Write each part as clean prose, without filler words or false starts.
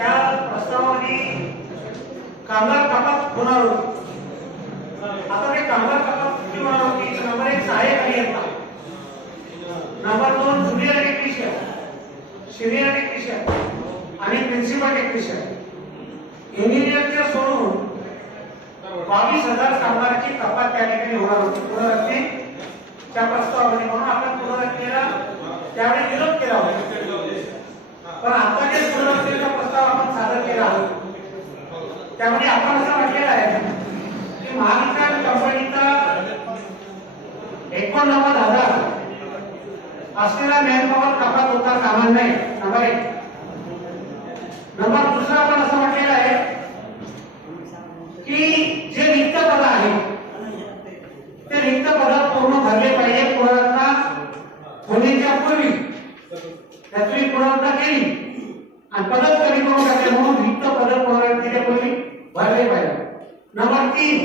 त्या प्रस्तावाने कामगार कपात होणार होती। आता ते कामगार कपात किती होणार होती? नंबर 1 सहाय्यक अभियंता, number 2 junior technician, senior technician आणि प्रिन्सिपल टेक्निशियन। इंजिनियरच्या सोडून 22,000 कामगारांची कपात त्या ठिकाणी होणार होती पुनर्रचनेच्या प्रस्तावाने। म्हणून आपण पुनर्रचनेला त्यावेळी विरोध केला होता। पण आता जे पुनर्रचनेचा प्रस्ताव आपण सादर केला आहे त्यामध्ये आपण असं म्हटलेलं आहे की महावितरण कंपनीचा 89,000 असलेला मॅनपॉवर कपात होता कामा नये, नंबर 1। नंबर 2 आपण असं म्हटलेलं आहे की जे रिक्त पद आहे ते रिक्त पद पूर्ण भरले पाहिजे। पुनर्रचना होण्याच्या पूर्वी त्याची पुनर्रचना केली आणि पदच कमी करून टाकले म्हणून रिक्त पद पुनर्रचनेच्या पूर्वी भरले पाहिजे। नंबर 3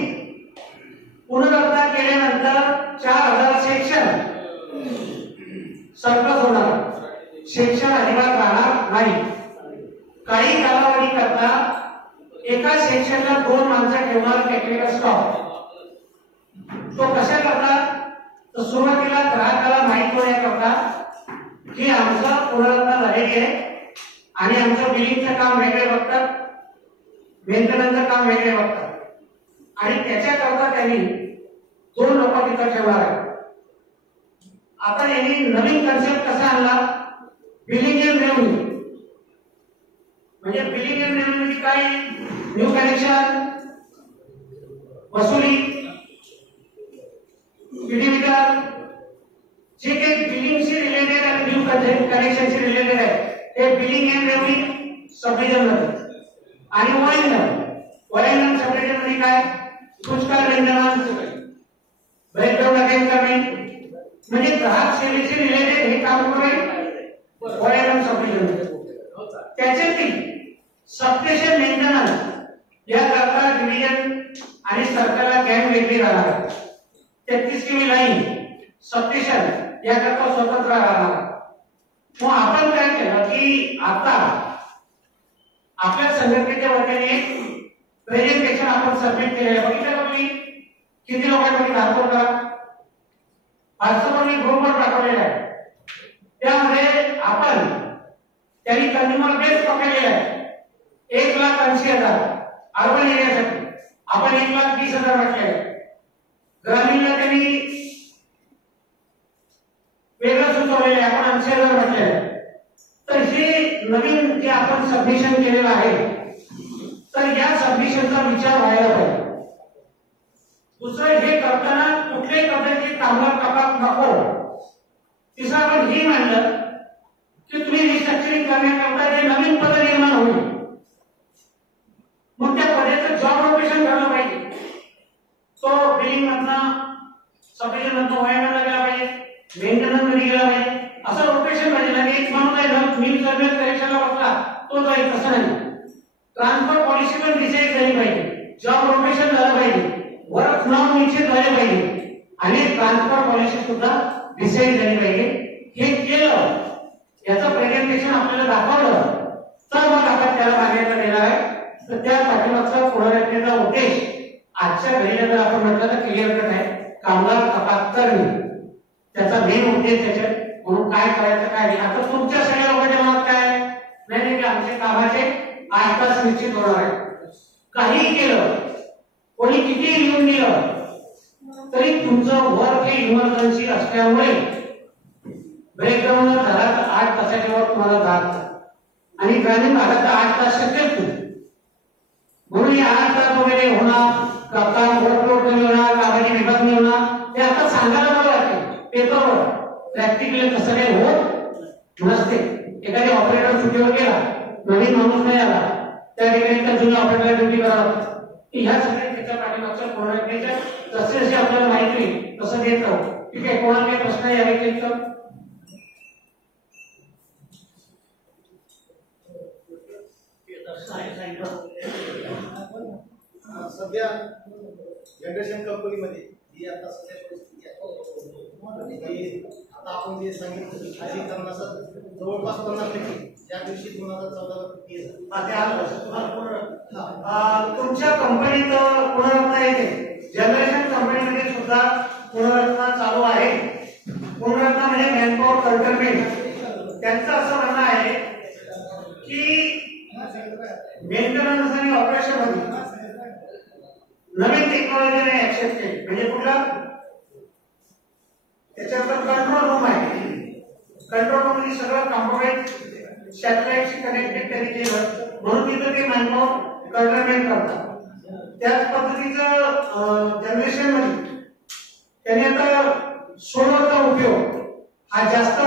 पुनर्रचना केल्यानंतर 4,000 सेक्शन सरप्लस होणार, सेक्शन अजिबात राहणार नाही। काही कालावधी करता एका सेक्शनला 2 माणसं ठेवणार टेक्निकल स्टॉफ। तो कशा करता? तर सुरुवातीला ग्राहकाला माहित होण्याकरता की आमचं पुनर्रचना झालेली आहे आणि आमचं बिलिंगचं काम वेगळे बघतात, मेंटेनन्सचं काम वेगळे बघतात आणि त्याच्याकरता त्यांनी 2 लोक तिथं ठेवणार आहे। आता यांनी नवीन कन्सेप्ट कसा आणला? Billing end revenue. म्हणजे बिलिंग एंड रेव्हेन्यू म्हणजे काय? न्यू कनेक्शन, वसुली, मीटर, जे काही बिलिंगशी रिलेटेड आणि न्यू कनेक्शनशी रिलेटेड आहे ते बिलिंग एंड रेव्हेन्यू सबडिव्हिजन मध्ये। आणि ओएनएम सबडिव्हिजन म्हणजे काय? पुष्कळ मेंटेनन्स, ब्रेकडाऊन अटेंड करणे, म्हणजे ग्राहक सेवेशी रिलेटेड हे काम करेल ओएनएम सबडिव्हिजन। त्याच्यातील सबस्टेशन मेंटेनन्स याकरता डिव्हिजन आणि सर्कलला गॅंग वेगळी राहणार आहे। 33 केवी लाईन सबस्टेशन याकरता स्वतंत्र राहणार। मग आपण काय केलं की आता आपल्या संघटनेच्या वतीने एक प्रेझेंटेशन आपण सबमिट केले आहे। बघितलं का तुम्ही? किती लोकांनी दाखवलं का? व्हॉट्सअपवर ग्रुपवर टाकलेलं आहे। त्यामध्ये आपण त्यांनी कंझ्युमर बेस पकडलेला आहे 1,80,000 अर्बन एरियासाठी, आपण 1,20,000 म्हटले आहे। ग्रामीणला त्यांनी वेगळं सुचवलेलं आहे, आपण 80,000 म्हटले आहे। तर हे नवीन जे आपण सबमिशन केलेलं आहे तर या सबमिशनचा विचार व्हायला पाहिजे। दुसरं, हे करताना कुठल्याही पद्धतीची कामगार कपात नको। तिसरं, आपण हे मानलं की तुम्ही रिस्ट्रक्चरिंग करण्याकरता जे नवीन पद निर्माण होईल मग त्या पदाचं जॉब रोटेशन झालं पाहिजे। तो बिलिंग मधनं, सबडिव्हिजन मधनं ओएनएमला गेला पाहिजे, मेंटेनन्स मध्ये गेला पाहिजे, असं रोटेशन पाहिजे ना। एक माणूस आहे न्यू सर्व्हिस कनेक्शनला बसला तो जाईल, तसं नाही। ट्रान्सफर पॉलिसी पण डिसाईड झाली पाहिजे, जॉब रोटेशन झालं पाहिजे, वर्क नॉर्म निश्चित झाले पाहिजे आणि ट्रान्सफर पॉलिसी सुद्धा डिसाईड झाली पाहिजे। हे केलं, याचं प्रेझेंटेशन आपल्याला दाखवलं तर मग आपण त्याला मान्यता देणार आहे। तर त्या पाठीमागचा पुनर्रचनेचा उद्देश आजच्या घडीला जर आपण म्हटलं तर क्लिअर कट आहे, कामगार कपात करणे त्याचा मेन उद्देश त्याच्यात। म्हणून काय करायचं काय नाही। आता तुमच्या सगळ्या लोकांच्या मनात काय? नाही की आमचे कामाचे 8 तास निश्चित होणार आहे। काही केलं, कोणी किती लिहून दिलं तरी तुमचं वर्क हे इमर्जन्सी असल्यामुळे ब्रेकडाऊन झाला तर 8 तासाच्या वर तुम्हाला जात आणि ग्रामीण भागात 8 तास शक्यच नाही। म्हणून 8 तास वगैरे होणार, काम वर्कलोड कमी होणार, कामाची विभागणी होणार, ते आता सांगायला मला वाटते पेपरवर। प्रॅक्टिकली तसं काही होत नसते। एखादी ऑपरेटर सुट्टीवर गेला, नवीन माणूस नाही आला, त्या ठिकाणी त्या जुन्या ऑपरेटरला ड्युटी करावं लागतं। ह्या सगळ्या त्याच्या पाठीमागच्या पुनर्रचनेच्या जसे जसे आपल्याला माहिती होईल तसं देत राहू। ठीक आहे, कोणाला काही प्रश्न आहे यावेळी तर? सध्या जनरेशन कंपनीमध्ये जी आता सध्या परिस्थिती आहे आपण जे सांगितलं खालीकरणाचा जवळपास 50% त्या दिवशी 2014 तुमच्या कंपनीत पुनर्रचना येते, जनरेशन कंपनीमध्ये सुद्धा पुनर्रचना चालू आहे. पुनर्रचना म्हणजे मॅनपॉवर कर्टरमेंट. त्यांचं असं म्हणणं आहे की मेंटेनन्स आणि ऑपरेशन मध्ये नवीन टेक्नॉलॉजीने ऍक्सेप्ट केली. म्हणजे कुठला त्याच्यानंतर कंट्रोल रूम आहे. कंट्रोल रूम मध्ये सगळं कॉम्प्युटर सॅटेलाइटशी कनेक्टेड त्यांनी केलं, म्हणून तिथं ते मॅनपॉवर कर्टरमेंट करतात. त्याच पद्धतीचं जनरेशन मध्ये त्यांनी आता सोलरचा उपयोग हा जास्त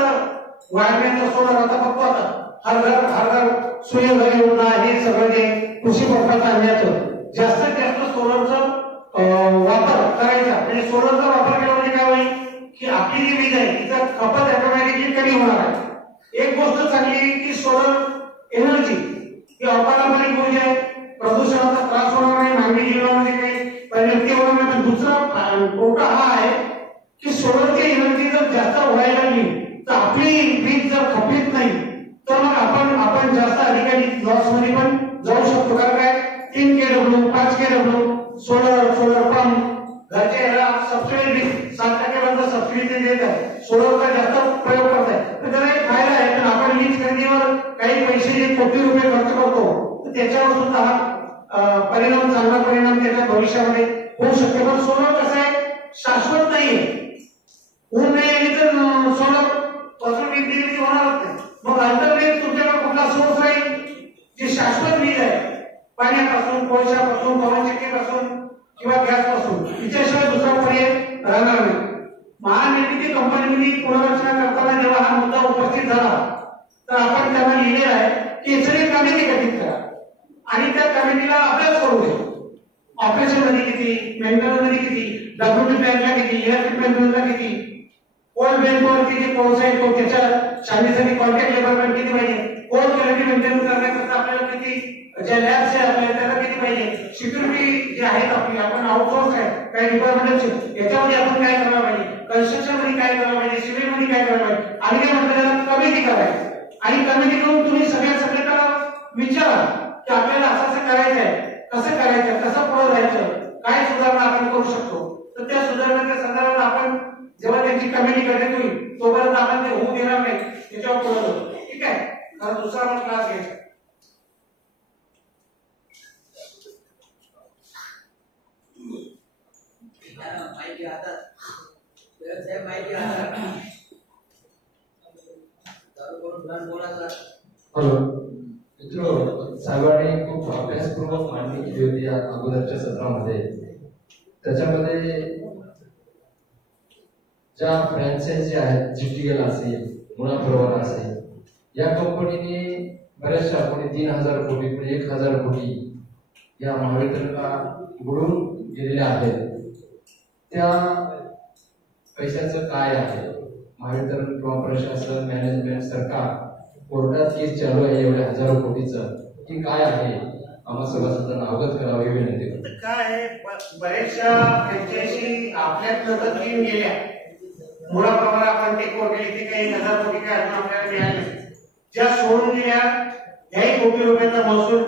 वाढण्याचा सोलर आता बघतो. आता हर घर सूर्यघर योजना हे सगळं जे कृषी प्रकल्प आणण्याचं जास्तीत जास्त सोलरचा वापर करायचा. म्हणजे सोलरचा वापर केला म्हणजे काय होईल की आपली जी वीज आहे तिचा खपत ऑटोमॅटिकली कमी होणार आहे. एक गोष्ट चांगली आहे की सोलर एनर्जी ही अपारंपरिक ऊर्जा आहे, प्रदूषणाचा त्रास होणार नाही, मानवी जीवनामध्ये काही परिणाम होणार नाही. पण दुसरा तोटा हा आहे की सोलरची एनर्जी जर जास्त व्हायला लागली तर आपली वीज जर खपलीत नाही तर मग आपण जास्त अधिकारी लॉस मध्ये पण जाऊ शकतो. कारण काय 3 kW 5 kW सोलर पंप घरच्या याला सबसिडी 7% पर्यंत सबसिडी देत आहे. सोलरचा जास्त प्रयोग करत आहे तर त्याला एक फायदा आहे. पण आपण वीज खरेदीवर काही पैसे जे कोटी रुपये खर्च करतो तर त्याच्यावर सुद्धा परिणाम, चांगला परिणाम त्याच्या भविष्यामध्ये होऊ शकतो. पण सोलर कसं आहे, शाश्वत नाहीये. ऊन नाही आली तर सोलर पासून वीज निर्मिती होणारच नाही. मग अल्टरनेट तुमच्याकडे कुठला सोर्स राहील जी शाश्वत वीज आहे, पाण्यापासून, कोळशापासून, पवनचक्कीपासून किंवा गॅसपासून, तिच्याशिवाय दुसरा पर्याय राहणार नाही. महानिर्मिती कंपनीमध्ये पुनर्रचना करताना जेव्हा हा मुद्दा उपस्थित झाला तर आपण त्यांना लिहिलेला आहे की एखादी कमिटी गठीत करा आणि त्या कमिटीला अभ्यास करू दे. ऑपरेशन मध्ये किती, मेंटेनन्स मध्ये किती, डब्ल्यूटी प्लॅनला किती, एअर ट्रीटमेंट प्लॅनला किती, कोल बेल्टवरती जे कोळसा आहे तो त्याच्या शाळेसाठी कॉन्टॅक्ट लेबर पण किती पाहिजे, कोल क्वालिटी मेंटेन करण्याकरता आपल्याला किती, ज्या लॅब्स आहे आपल्याला त्याला किती पाहिजे, सिक्युरिटी जे आहेत आपली, आपण आउटसोर्स आहे काही डिपार्टमेंट याच्यामध्ये आपण काय करायला पाहिजे, कन्स्ट्रक्शन मध्ये काय करायला पाहिजे, सिव्हिल मध्ये काय करायला पाहिजे, आणि काय म्हणतात कमिटी करायची. आणि कमिटी करून तुम्ही सगळ्याला विचारा की आपल्याला असं करायचं आहे, कसं करायचं, कसं पुढे जायचं, काय सुधारणा आपण करू शकतो. तर त्या सुधारणाच्या संदर्भात आपण जेव्हा त्यांची कमिटी गठीत होईल तोपर्यंत आपण ते होऊ देणार नाही, त्याच्यावर पुढे जाऊ. ठीक आहे, कारण दुसरा आपण क्लास घ्यायचा. माहिती हातात व्यवसाय माहिती हातात हॅलो मित्र, साहेबांनी खूप अभ्यासपूर्वक मांडणी केली होती या अगोदरच्या सत्रामध्ये. त्याच्यामध्ये ज्या फ्रँचायझी आहेत, जीटीएल असेल, मुळा परवाना असेल, या कंपनीने बऱ्याचशा कोणी 3000 कोटी, कोणी 1000 कोटी या महावितरणला बुडून गेलेल्या आहेत. त्या पैशाचं काय आहे, महावितरण किंवा प्रशासन, मॅनेजमेंट, सरकार कोर्टात केस चालू आहे एवढ्या हजारो कोटीचं, की काय आहे आम्हा सभासदांना अवगत करावं ही विनंती करतो. काय आहे, बऱ्याचशा फ्रँचायझी आपल्यात नकद घेऊन गेल्या, मुळाप्रमाणे आपण टेक ओव्हर केली, ते काही 1000 कोटी काय अजून आपल्याला मिळाले. ज्या सोडून दिल्या त्याही कोटी रुपयाचा महसूल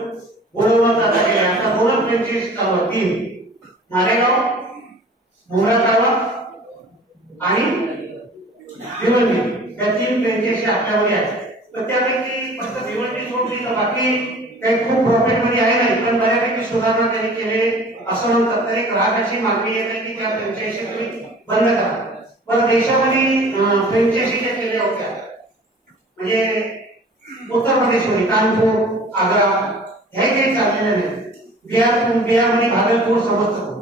बुडवण्यात आता गेला. आता 2 फ्रँचायझी चालू आहेत, 3 मालेगाव, मोहरा गावा आणि भिवंडी, या 3 फ्रँचायझी आपल्यामध्ये आहेत. तर त्यापैकी फक्त भिवंडी सोडली तर बाकी काही खूप प्रॉफिट मध्ये आहे नाही, पण बऱ्यापैकी सुधारणा त्यांनी केले असं म्हणतात. तर एक ग्राहकाची मागणी येत आहे की त्या फ्रँचायझी तुम्ही बंद करा. पण देशामध्ये फ्रँचायझी ज्या केल्या होत्या म्हणजे उत्तर प्रदेशमध्ये कानपूर, आग्रा, हे काही चाललेलं नाही. बिहारमध्ये भागलपूर, समस्तीपुर,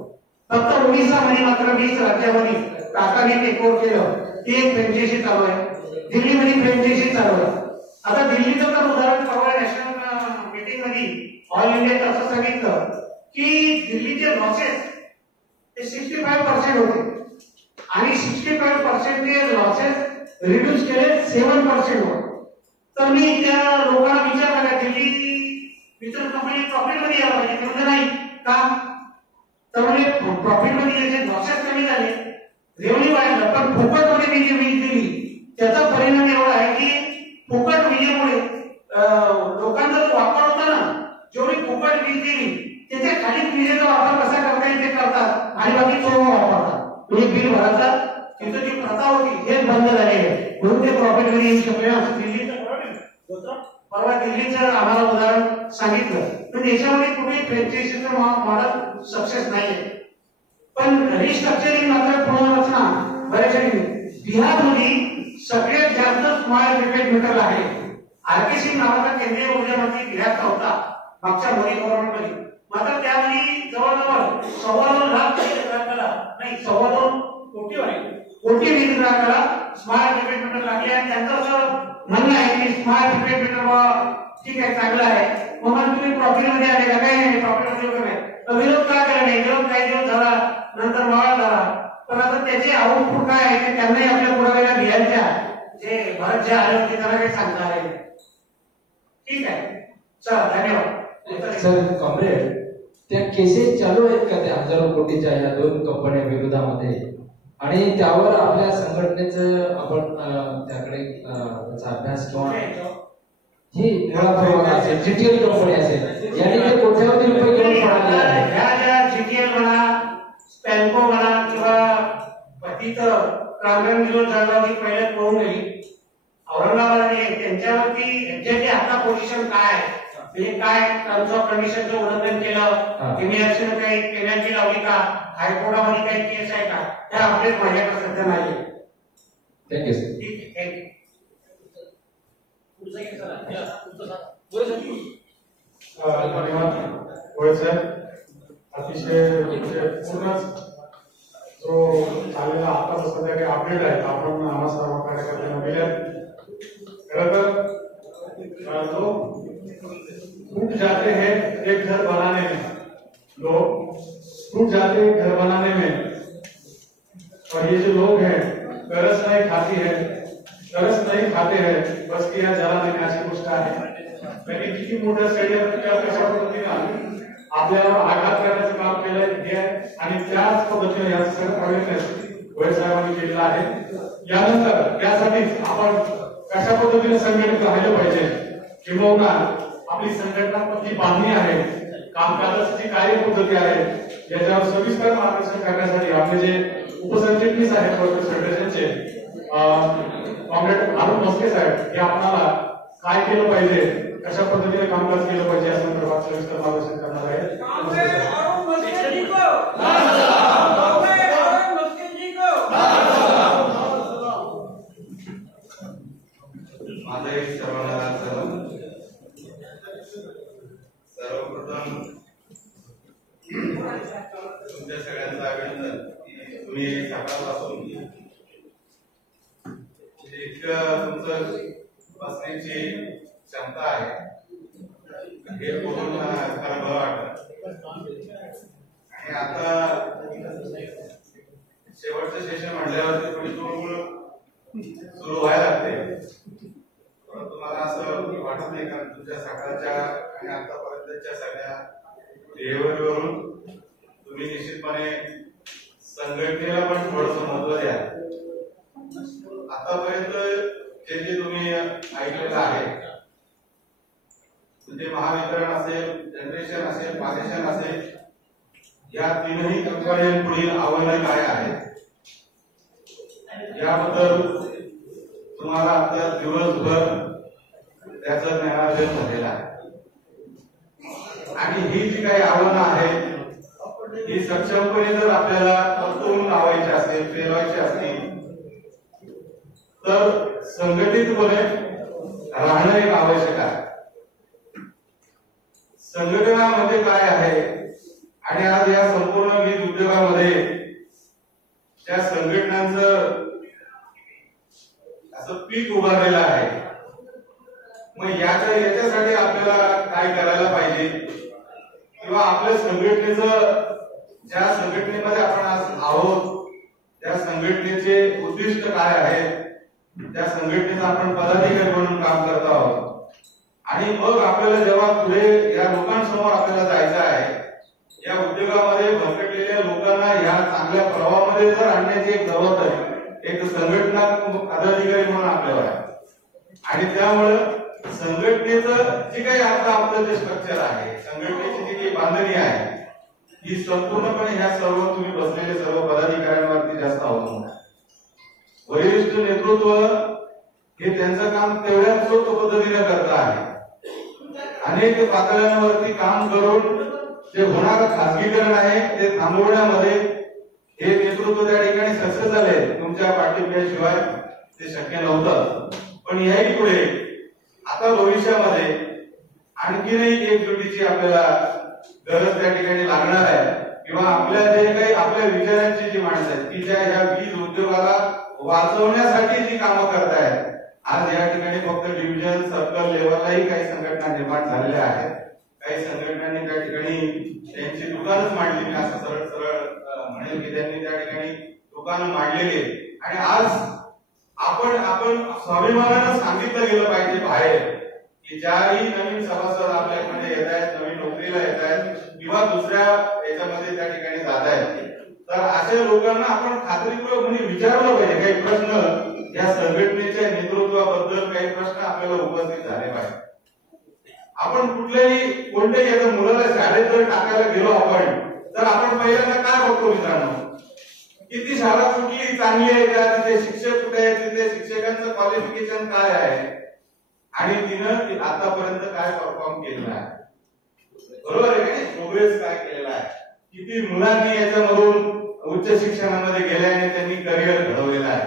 फक्त ओडिसामध्ये मात्र 20 राज्यामध्ये टाटाने टेक ओव्हर केलं. ती एक फ्रँचायझी चालू आहे. दिल्लीमध्ये फ्रँचायझी चालू आहे. आता दिल्लीचं तर उदाहरण परवा नॅशनल मीटिंग मध्ये ऑल इंडियात असं सांगितलं की दिल्लीचे लॉसेस ते 65% होते आणि 65% ते लॉसेस रिड्यूस केले 7% वर. तर मी त्या लोकांना विचारलं दिल्ली वितरण कंपनी प्रॉफिट मध्ये यायला पाहिजे, म्हणजे नाही का, तर म्हणजे प्रॉफिट मध्ये याचे लॉसेस कमी झाले, रेव्हन्यू वाढलं, पण फुकट मध्ये मी जी वीज दिली वीज दिली त्याच्या खाली विजेचा वापर कसा करता येईल ते करतात आणि बाकी तो वापरतात. म्हणजे बिल भरायचा तिथं जी प्रथा होती हेच बंद झाली आहे म्हणून ते प्रॉफिट मध्ये येऊ शकले. असं दिल्लीचं परवा दिल्लीचं आम्हाला उदाहरण सांगितलं. तर देशामध्ये कुठेही फ्रँचायझीचं मॉडेल सक्सेस नाहीये. पण रिस्ट्रक्चरिंग मात्र पुनर्रचना बऱ्याचशा बिहारमध्ये सगळ्यात जास्त स्मार्ट प्रिपेड मीटर आहे. आरकेसी नावाचा केंद्रीय ऊर्जा मंत्री बिहारचा होता मागच्या मोदी गव्हर्नमेंटमध्ये. मात्र त्यामध्ये जवळजवळ 2.25 लाख ग्राहकाला नाही 2.25 कोटी वीज ग्राहकाला स्मार्ट प्रिपेड मीटर लागले. आणि त्यांचं असं म्हणणं आहे की स्मार्ट प्रिपेड मीटर ठीक आहे चांगलं आहे मग तुम्ही प्रॉफिट मध्ये आले का? काय नाही प्रॉफिट मध्ये वगैरे विरोध का केला नाही? विरोध काही दिवस झाला नंतर मावळा झाला. पण आता त्याचे आउटपुट काय आहे ते त्यांनाही आपल्या पुराव्याला बिहारच्या जे भारत जे आले होते त्यांना काही सांगता आले. ठीक आहे चला धन्यवाद. सर कॉम्रेड त्या केसेस चालू आहेत का त्या हजारो कोटीच्या या 2 कंपन्या विरोधामध्ये आणि त्यावर आपल्या संघटनेचं आपण त्याकडे त्याचा अभ्यास किंवा ही मुळाप्रवाह असेल जीटीएल कंपनी असेल यांनी ते कोट्यावधी रुपये घेऊन पडले आहेत. ह्या ज्या जीटीएल म्हणा स्पॅन्को म्हणा किंवा तिथं प्रांगण विरोध झाला ती पहिले पळून गेली औरंगाबाद त्यांच्यावरती जे आता पोझिशन काय म्हणजे काय टर्म्स ऑफ कंडिशनचं उल्लंघन केलं एमएससीने काही पेनल्टी लावली का हायकोर्टामध्ये काही केस आहे का त्या अपडेट माझ्याकडे सध्या नाही. Thank you sir. ठीक आहे धन्यवाद गोळे साहेब. अतिशय पूर्णच जो झालेला आता सध्या काही अपडेट आहे आपण आम्हा सर्व कार्यकर्त्यांना दिल्या. खरं तर जो टूट जाते हैं एक घर बनाने में, लोग टूट जाते हैं घर बनाने में, और ये जो लोग हैं तरस नहीं खाते हैं बस किया जलाने में अशी गोष्ट आहे. त्यांनी किती मोठ्या स्टेडियमच्या कशा पद्धतीनं आपल्याला आघात करण्याचं काम केलं हे आणि त्याच पद्धतीने याचं सगळं अवेअरनेस गोयल साहेबांनी केलेलं आहे. यानंतर यासाठीच आपण कशा पद्धतीने संघटित राहिलं पाहिजे किंवा आपली संघटनात्मक बांधणी आहे कामकाजाची कार्यपद्धती आहे याच्यावर सविस्तर मार्गदर्शन करण्यासाठी आपले जे उपसंघटनीस आहेत प्रोफेसर फेडरेशनचे कॉम्रेड अरुण मस्के साहेब हे आपल्याला काय केलं पाहिजे कशा पद्धतीने कामकाज केलं पाहिजे या संदर्भात सविस्तर मार्गदर्शन करणार आहे. सर्वप्रथम तुमच्या सगळ्यांचं अभिनंदन की तुम्ही सकाळपासून इतकं तुमचं बसण्याची क्षमता आहे हे बघून खरं बरं वाटतं. आणि आता शेवटचं सेशन म्हटल्यावरती थोडी तोडमोड सुरू व्हायला लागते. परंतु मला असं वाटत नाही कारण तुमच्या सकाळच्या आणि आतापर्यंतच्या सगळ्या लेवलवरून तुम्ही निश्चितपणे संघटनेला पण थोडंसं महत्व द्या. आतापर्यंत जे जे तुम्ही ऐकलेलं आहे म्हणजे महावितरण असेल जनरेशन असेल पारेषण असेल या तीनही कंपन्यांपुढील आव्हानं काय आहेत याबद्दल तुम्हाला आता दिवसभर त्याचं ज्ञानार्जन झालेलं आहे. आणि ही जी काही आव्हानं आहेत ही सक्षमपणे जर आपल्याला परतवून लावायची असेल पेलवायची असतील तर संघटितपणे राहणं एक आवश्यक आहे. संघटना म्हणजे काय आहे आणि आज या संपूर्ण वीज उद्योगामध्ये त्या संघटनांचं असं पीक उभारलेलं आहे. मग याच्यासाठी आपल्याला काय करायला पाहिजे किंवा आपल्या संघटनेचं ज्या संघटनेमध्ये आपण आज आहोत त्या संघटनेचे उद्दिष्ट काय आहे त्या संघटनेचा आपण पदाधिकारी म्हणून काम करत आहोत. आणि मग आपल्याला जेव्हा पुढे या लोकांसमोर आपल्याला जायचं आहे या उद्योगामध्ये भरकटलेल्या लोकांना या चांगल्या प्रवाहामध्ये जर आणण्याची एक जबाबदारी एक संघटना पदाधिकारी म्हणून आपल्याला आहे. आणि त्यामुळे संघटनेचं जे काही आता आपलं जे स्ट्रक्चर आहे, संघटनेची जी काही बांधणी आहे, ही संपूर्णपणे ह्या सर्व तुम्ही बसलेले सर्व पदाधिकाऱ्यांवरती जास्त अवलंबून आहे. वरिष्ठ नेतृत्व हे त्यांचं काम तेवढ्याच सोपं पद्धतीने करत आहे. अनेक पातळ्यांवरती काम करून जे होणारं खासगीकरण आहे ते थांबवण्यामध्ये हे नेतृत्व त्या ठिकाणी सक्सेस झाले. तुमच्या पाठिंब्याशिवाय ते शक्य नव्हतं. पण याही पुढे आता भविष्यामध्ये आणखीनही एकजुटीची आपल्याला गरज त्या ठिकाणी लागणार आहे. किंवा आपल्या जे काही आपल्या विचारांची जी माणसं आहेत की ज्या ह्या वीज उद्योगाला वाचवण्यासाठी जी कामं करतायत, आज या ठिकाणी फक्त डिव्हिजन सर्कल लेवललाही काही संघटना निर्माण झालेल्या आहेत. काही संघटनांनी त्या ठिकाणी त्यांची दुकानच मांडली. मी असं सरळ सरळ म्हणेल की त्यांनी त्या ठिकाणी दुकानं मांडलेली आहेत. आणि आज आपण स्वाभिमानानं सांगितलं गेलं पाहिजे बाहेर की ज्याही नवीन सभासद आपल्याकडे येत आहेत, नवीन नोकरीला येत आहेत किंवा दुसऱ्या याच्यामध्ये त्या ठिकाणी जात आहेत, तर अशा लोकांना आपण खात्रीपूर्वक म्हणजे विचारलं पाहिजे. काही प्रश्न या संघटनेच्या नेतृत्वाबद्दल काही प्रश्न आपल्याला उपस्थित झाले पाहिजे. आपण कोणत्याही एका मुलाला शाळेत जर टाकायला गेलो आपण, तर आपण पहिल्यांदा काय बघतो मित्रांनो, की ती शाळा कुठली चांगली आहे का, तिथे शिक्षक कुठे आहेत, तिथे शिक्षकांचं क्वालिफिकेशन काय आहे आणि तिनं आतापर्यंत काय परफॉर्म केलेला आहे, बरोबर आहे का, प्रोग्रेस काय केलेला आहे, किती मुलांनी याच्यामधून उच्च शिक्षणामध्ये गेल्याने त्यांनी करिअर घडवलेलं आहे.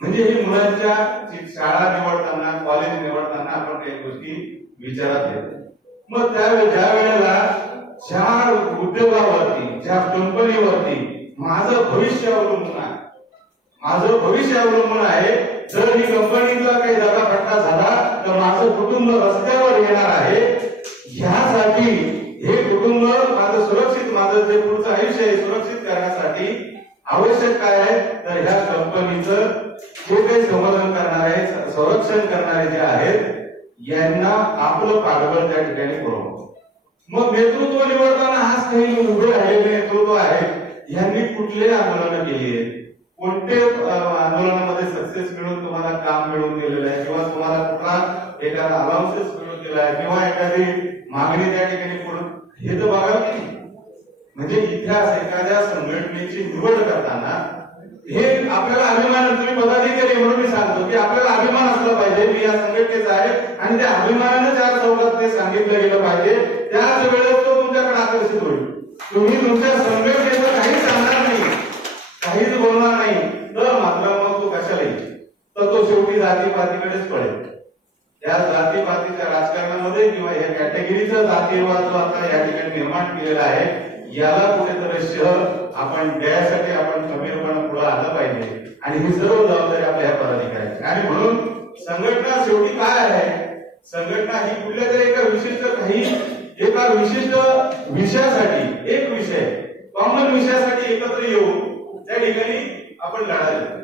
म्हणजे ही मुलांच्या शाळा निवडताना, कॉलेज निवडताना आपण काही गोष्टी विचारात घेतो. मग ज्या वेळेला ज्या उद्योगावरती, ज्या कंपनीवरती माझं भविष्य अवलंबून आहे, जर ही कंपनीचा काही दगाफटका झाला तर माझं कुटुंब रस्त्यावर येणार आहे. ह्यासाठी हे कुटुंब माझं सुरक्षित, माझं जे पुढचं आयुष्य आहे सुरक्षित करण्यासाठी आवश्यक काय आहे, तर ह्या कंपनीचं जे काही संवर्धन करणारे, संरक्षण करणारे जे आहेत यांना आपलं पाठबळ त्या ठिकाणी पुरवणं. मग नेतृत्व निवडताना आज काही उभे राहिलेले नेतृत्व आहेत, यांनी कुठले आंदोलन केली आहेत, कोणते आंदोलनामध्ये सक्सेस मिळून तुम्हाला काम मिळवून दिलेलं आहे किंवा तुम्हाला कुठला एखादा अलाउन्सेस मिळवून दिला आहे किंवा एखादी मागणी त्या ठिकाणी पुढे, हे तर बघा की म्हणजे इतिहास एखाद्या संघटनेची निवड करताना हे आपल्याला अभिमान, तुम्ही पदाधिकारी म्हणून मी सांगतो की आपल्याला अभिमान असला पाहिजे मी या संघटनेचा आहे आणि त्या अभिमानाने ज्या चौकात ते सांगितलं गेलं पाहिजे, त्याच वेळेस तो तुमच्याकडे आकर्षित होईल. तुम्ही तुमच्या संघटनेचं काहीच सांगणार नाही, काहीच बोलणार नाही, तर मात्र मग तो कशाला येईल, तर तो शेवटी जातीपातीकडेच पडेल. या जातीपातीच्या राजकारणामध्ये किंवा या कॅटेगरीचा जातीवाद जो आता या ठिकाणी निर्माण केलेला आहे, याला कुठेतरी आपण द्यायसाठी आपण खंबीरपणे पुढे आलं पाहिजे. आणि ही सर्व जबाबदारी आपल्या पदाधिकाऱ्यांची. आणि म्हणून संघटना शेवटी काय आहे, संघटना ही कुठल्या तरी एका विशिष्ट विषयासाठी, एक विषय कॉमन विषयासाठी एकत्र येऊन त्या ठिकाणी आपण लढायला.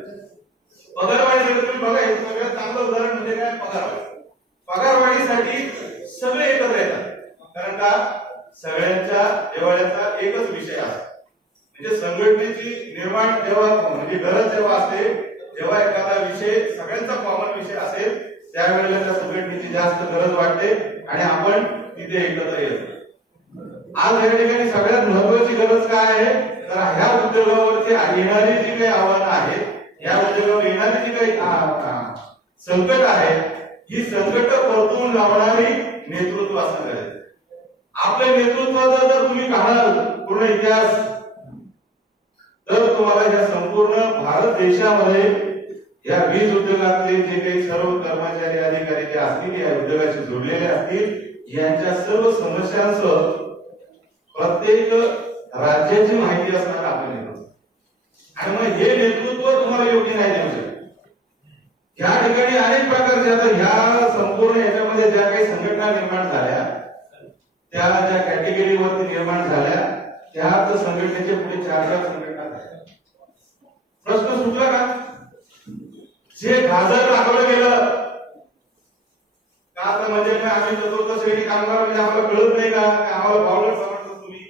पगारवाढीसाठी तुम्ही बघा, हे सगळ्यात चांगलं उदाहरण म्हणजे काय, पगारवाढीसाठी सगळे एकत्र येतात. कारण का, सगळ्यांच्या जिव्हाळ्याचा एकच विषय आहे. म्हणजे संघटनेची निर्माण जेव्हा म्हणजे गरज जेव्हा असते, जेव्हा एखादा विषय सगळ्यांचा कॉमन विषय असेल, त्यावेळेला त्या संघटनेची जास्त गरज वाटते आणि आपण तिथे एकत्र येतो. आज या ठिकाणी सगळ्यात महत्वाची गरज काय आहे, तर ह्या उद्योगावरती येणारी जी काही आव्हानं आहेत, या उद्योगावर येणारी जी काही संकट आहे, ही संकट परतून लावणारी नेतृत्व असणं गरजेचं. आपल्या नेतृत्वाचा जर तुम्ही काढाल पूर्ण इतिहास, तर तुम्हाला या संपूर्ण भारत देशामध्ये या वीज उद्योगातले जे काही सर्व कर्मचारी अधिकारी जे असतील, या उद्योगाशी जोडलेले असतील, यांच्या सर्व समस्यांचं प्रत्येक राज्याची माहिती असणार आपलं नेतृत्व. आणि मग हे नेतृत्व तुम्हाला योग्य नाही देऊ शकत. या ठिकाणी अनेक प्रकारचे, आता ह्या संपूर्ण याच्यामध्ये ज्या काही संघटना निर्माण झाल्या, त्या ज्या कॅटेगरीवरती निर्माण झाल्या, त्या संघटनेच्या पुढे 4 संघटना झाल्या. प्रश्न सुटला का? जे गाजर दाखवलं गेलं का, तर म्हणजे आम्ही चतुर्थ श्रेणी कामगार म्हणजे आम्हाला कळत नाही का, आम्हाला पावलं समजतात तुम्ही.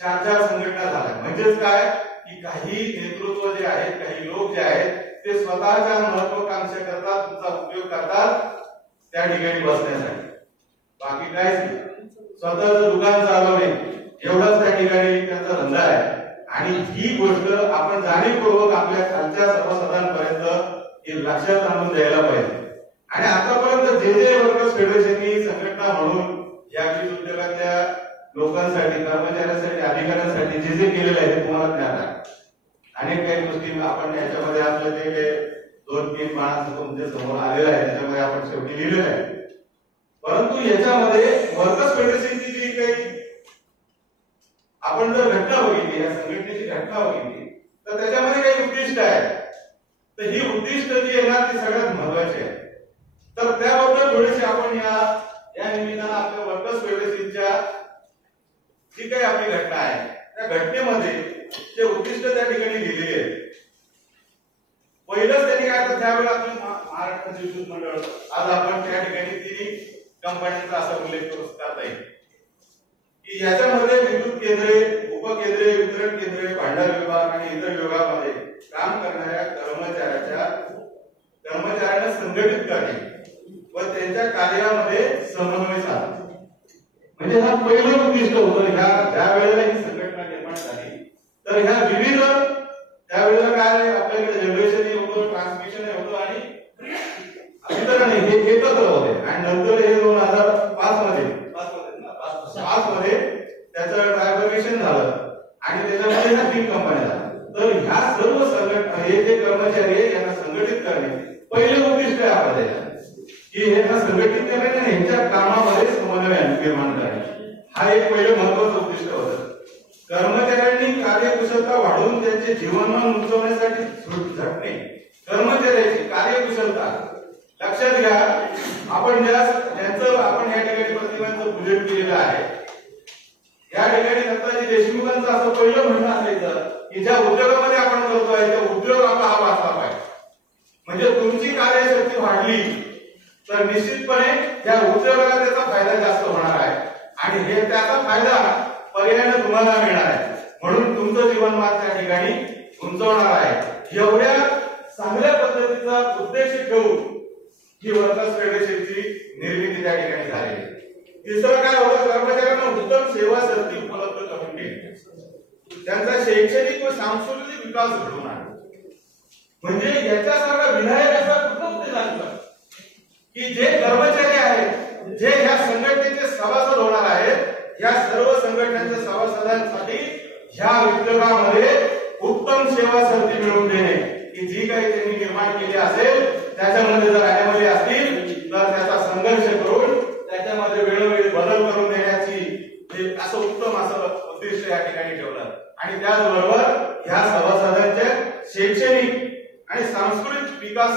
4 संघटना झाल्या. म्हणजेच काय की काही नेतृत्व जे आहेत, काही लोक जे आहेत, ते स्वतःच्या महत्वाकांक्षा करतात, तुमचा उपयोग करतात त्या ठिकाणी बसण्यासाठी, बाकी काहीच नाही. स्वतःचं दुकान चालवणे एवढाच त्या ठिकाणी त्यांचा धंदा आहे. आणि ही गोष्ट आपण जाणीवपूर्वक आपल्या खालच्या सभासदांपर्यंत हे लक्षात आणून द्यायला पाहिजे. आणि आतापर्यंत जे जे वर्कर्स फेडरेशननी संघटना म्हणून या वीज उद्योगातल्या लोकांसाठी, कर्मचाऱ्यांसाठी, अधिकाऱ्यांसाठी जे जे केलेलं आहे ते तुम्हाला ज्ञात आहे. अनेक काही गोष्टी आपण याच्यामध्ये आपलं ते 2-3 पानांचं तुमच्या समोर आलेलं आहे, त्याच्यामध्ये आपण शेवटी लिहिलेलं आहे. परंतु याच्यामध्ये वर्कर्स फेडरेशनची जी काही आपण जर घटना बघितली, या संघटनेची घटना बघितली, तर त्याच्यामध्ये काही उद्दिष्ट आहेत. तर ही उद्दिष्ट जी आहे ना ती सगळ्यात महत्वाची आहे. तर त्याबद्दल थोडीशी आपण या निमित्तानं आपल्या वर्कर्स फेडरेशनच्या जी काही आपली घटना आहे त्या घटनेमध्ये ते उद्दिष्ट त्या ठिकाणी लिहिलेले आहेत. पहिलंच त्यांनी काय तर त्यावेळेला आपलं महाराष्ट्र विद्युत मंडळ, आज आपण त्या ठिकाणी 3 कंपन्यांचा असा उल्लेख करू करता येईल की याच्यामध्ये विद्युत केंद्रे, उपकेंद्रे, वितरण केंद्रे, भांडार विभाग आणि इतर विभागामध्ये काम करणाऱ्या कर्मचाऱ्यांना संघटित करणे व त्यांच्या कार्यामध्ये समन्वय साधणे, म्हणजे हा पहिलं उद्दिष्ट होतं. ज्या वेळेला ही संघटना निर्माण झाली तर ह्या विविध त्यावेळेला काय आपल्याकडे जनरेशन होतं, ट्रान्समिशन होतं आणि वितरण हे एकत्र होते. आणि नंतर हे 2005 मध्ये त्याचं ट्रायफर्केशन झालं आणि त्याच्यामध्ये ह्या 3 कंपन्या झाल्या. तर ह्या सर्व संघटना, हे जे कर्मचारी आहे यांना संघटित करणे पहिलं उद्दिष्ट आहे आपल्याला, की यांना संघटित करणे आणि यांच्या कामामध्ये समन्वय निर्माण करणे, हा एक पहिलं महत्वाचं उद्दिष्ट होतं. कर्मचाऱ्यांनी कार्यकुशलता वाढवून त्यांचे जीवनमान उंचवण्यासाठी झटणे. कर्मचाऱ्याची कार्यकुशलता लक्षात घ्या. आपण ज्यांचं आपण या ठिकाणी प्रतिमांचं पूजन केलेलं आहे, या ठिकाणी दत्ताजी देशमुखांचं असं पहिलं म्हणणं असायचं की ज्या उद्योगामध्ये आपण करतोय त्या उद्योग आपला हा वाचला पाहिजे. म्हणजे तुमची कार्यशक्ती वाढली तर निश्चितपणे त्या उद्योगाला त्याचा फायदा जास्त होणार आहे आणि हे त्याचा फायदा पर्यायाने तुम्हाला मिळणार आहे. म्हणून तुमचं जीवनमान त्या ठिकाणी उंचवणार आहे. एवढ्या चांगल्या पद्धतीचा उद्देश ठेवून ही वर्कर्स फेडरेशनची निर्मिती त्या ठिकाणी झाली. तिसरं काय होतं, कर्मचाऱ्यांना उत्तम सेवा संधी उपलब्ध करून देणे, त्यांचा शैक्षणिक व सांस्कृतिक विकास घडवून आणणे. म्हणजे याच्यासारखा विधायक असा कुठं ते लागलं की जे कर्मचारी आहेत, जे ह्या संघटनेचे सभासद होणार आहेत, या सर्व संघटनेच्या सभासदांसाठी ह्या उद्योगामध्ये उत्तम सेवा संधी मिळवून देणे, की जी काही त्यांनी निर्माण केली असेल त्याच्यामध्ये जर अॅनोमली असतील तर त्याचा संघर्ष करून त्याच्यामध्ये वेळोवेळी बदल करून देण्याची असं उत्तम असं उद्दिष्ट या ठिकाणी ठेवलं. आणि त्याचबरोबर ह्या सभासदांच्या शैक्षणिक आणि सांस्कृतिक विकास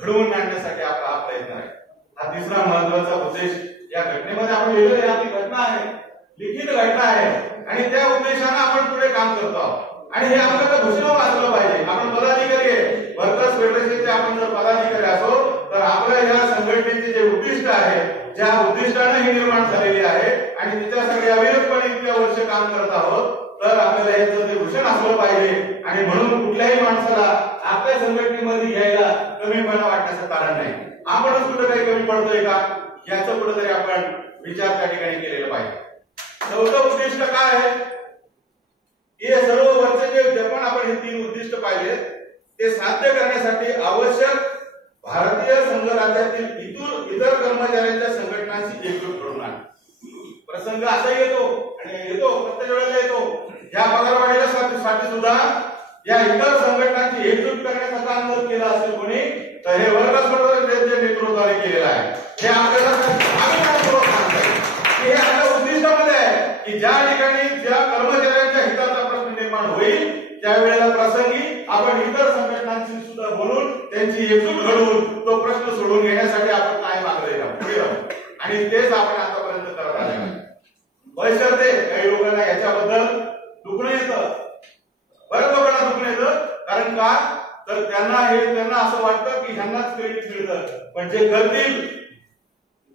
घडवून आणण्यासाठी आपला हा प्रयत्न आहे. हा तिसरा महत्वाचा उद्देश या घटनेमध्ये आपण लिहिलेली आहे. आपली घटना आहे, लिखित घटना आहे आणि त्या उद्देशाने आपण पुढे काम करतो आहोत. आणि हे आपल्याला घोषणा वाचलं पाहिजे. आपण पदाधिकारी आहे, वर्कर्स फेडरेशनचे आपण जर पदाधिकारी असो तर आपल्या या संघटनेचे जे उद्दिष्ट आहे, ज्या उद्दिष्टाने ही निर्माण झालेली आहे आणि तिच्यासाठी अविरतपणे इतक्या वर्ष काम करत आहोत, तर आपल्याला याचं ते घोषण असलं पाहिजे. आणि म्हणून कुठल्याही माणसाला आपल्या संघटनेमध्ये घ्यायला कमीपणा वाटण्याचं कारण नाही. आपणच कुठं काही कमी पडतोय का याचं कुठेतरी आपण विचार त्या ठिकाणी केलेला पाहिजे. चौथं उद्दिष्ट काय आहे, हे सर्व वरचे जे आपण हे 3 उद्दिष्ट पाहिले ते साध्य करण्यासाठी आवश्यक भारतीय संघ राज्यातील इतर कर्मचाऱ्यांच्या संघटनांशी एकजूट करून आणणे. प्रसंग असा येतो आणि येतो प्रत्येक वेळेला येतो, या पगारवाढीसाठी सुद्धा या इतर संघटनांची एकजूट करण्याचं काम जर केलं असेल कोणी तर हे वर्कर्स फेडरेशनच्या नेतृत्वाने केलेलं आहे. हे आपल्याला हे आपल्या उद्दिष्टामध्ये आहे की ज्या ठिकाणी ज्या कर्मचाऱ्यांच्या हिताचा प्रश्न निर्माण होईल त्यावेळेला प्रसंगी आपण इतर संघटनांशी सुद्धा बोलून त्यांची एकजूट घडवून तो प्रश्न सोडून घेण्यासाठी आपण काय मागले आहोत आणि तेच आपण आतापर्यंत करत आले आहोत. वैशर्ते काही लोकांना याच्याबद्दल दुखणं येतं, बऱ्याच लोकांना दुखणं येतं. कारण का तर त्यांना असं वाटतं की ह्यांनाच क्रेडिट मिळतं, पण जे करतील,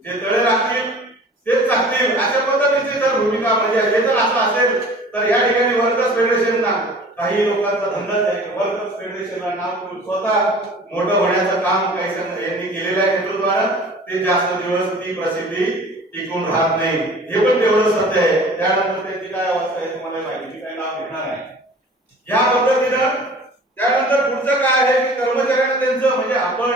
जे तळे राखतील तेच चाकतील, अशा पद्धतीची जर भूमिका म्हणजे हे जर असं असेल तर या ठिकाणी वर्कर्स फेडरेशनला काही लोकांचा धंदाच आहे. वर्कर्स फेडरेशनला नाव स्वतः मोठं होण्याचं काम काही यांनी केलेलं आहे नेतृत्वानं, ते जास्त दिवस ती प्रसिद्धी टिकून राहत नाही, हे पण तेवढं सत्य आहे. त्यानंतर त्यांची काय अवस्था आहे तुम्हाला माहिती, काही नाव घेणार आहे. या पद्धतीनं त्यानंतर पुढचं काय आहे की कर्मचाऱ्यांना त्यांचं म्हणजे आपण